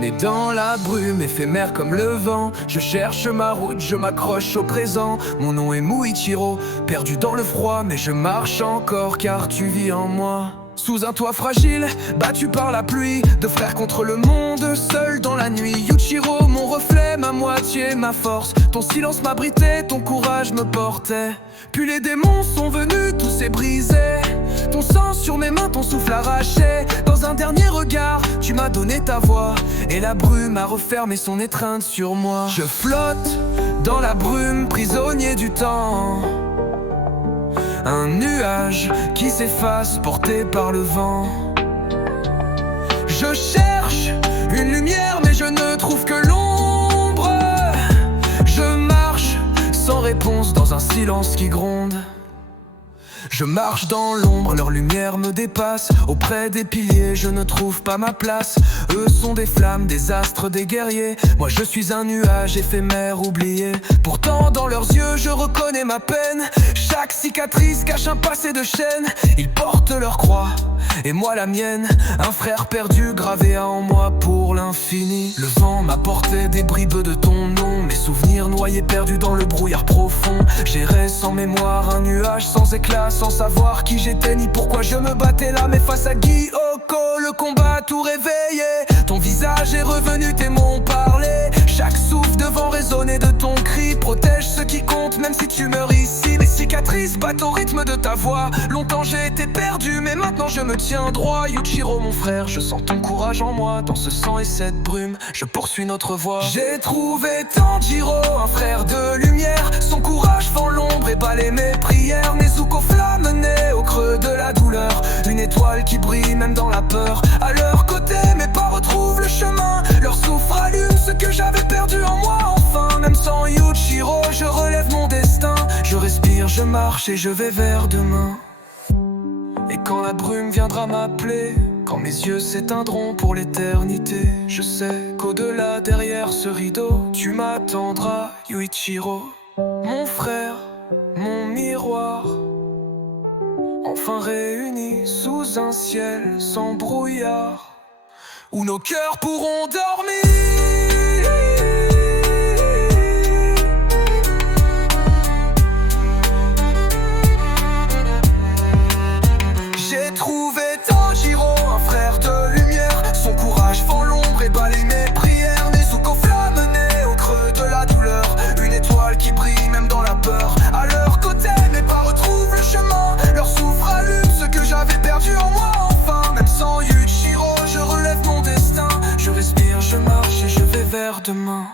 Né dans la brume, éphémère comme le vent, je cherche ma route, je m'accroche au présent. Mon nom est Muichiro, perdu dans le froid, mais je marche encore car tu vis en moi. Sous un toit fragile, battu par la pluie, deux frères contre le monde, seul dans la nuit. Yuichiro, mon reflet, ma moitié, ma force. Ton silence m'abritait, ton courage me portait. Puis les démons sont venus, tout s'est brisé. Ton sang sur mes mains, ton souffle arraché. Dans un dernier regard, tu m'as donné ta voix, et la brume a refermé son étreinte sur moi. Je flotte dans la brume, prisonnier du temps. Un nuage qui s'efface, porté par le vent. Je cherche une lumière, mais je ne trouve que l'ombre. Je marche sans réponse dans un silence qui gronde. Je marche dans l'ombre, leur lumière me dépasse. Auprès des piliers, je ne trouve pas ma place. Eux sont des flammes, des astres, des guerriers. Moi je suis un nuage éphémère oublié. Pourtant dans leurs yeux, je reconnais ma peine. Chaque cicatrice cache un passé de chaîne. Ils portent leur croix, et moi la mienne. Un frère perdu gravé en moi pour l'infini. Le vent m'a porté des bribes de ton nom. Mes souvenirs noyés perdus dans le brouillard profond. J'errais sans mémoire, un nuage sans éclat, sans savoir qui j'étais ni pourquoi je me battais là. Mais face à Gyoko, le combat a tout réveillé. Ton visage est revenu, tes mots ont parlé. Chaque souffle de vent résonnait de ton cri. Protège ce qui compte même si tu meurs ici. Les cicatrices battent au rythme de ta voix. Longtemps j'ai été perdu mais maintenant je me tiens droit. Yuichiro mon frère, je sens ton courage en moi. Dans ce sang et cette brume, je poursuis notre voie. J'ai trouvé Tanjiro, un frère de lumière. Son courage fend l'ombre et balaie mes prières. Nezuko flamme née au creux de la douleur. Une étoile qui brille même dans la peur. À leur côté mes pas retrouvent le chemin. Leur souffle allume ce que j'avais perdu en moi. Enfin même sans Yuichiro, je relève mon destin. Je respire, je marche et je vais vers demain. Et quand la brume viendra m'appeler, quand mes yeux s'éteindront pour l'éternité, je sais qu'au-delà, derrière ce rideau, tu m'attendras, Yuichiro. Mon frère, mon miroir, enfin réunis sous un ciel sans brouillard, où nos cœurs pourront dormir. J'ai trouvé Tanjiro, un frère de lumière. Son courage fend l'ombre et balaye mes prières. Nezuko flamme née au creux de la douleur. Une étoile qui brille même dans la peur. À leur côté mes pas retrouvent le chemin. Leur souffle allume ce que j'avais perdu en moi. Enfin même sans Yuichiro, je relève mon destin. Je respire, je marche et je vais vers demain.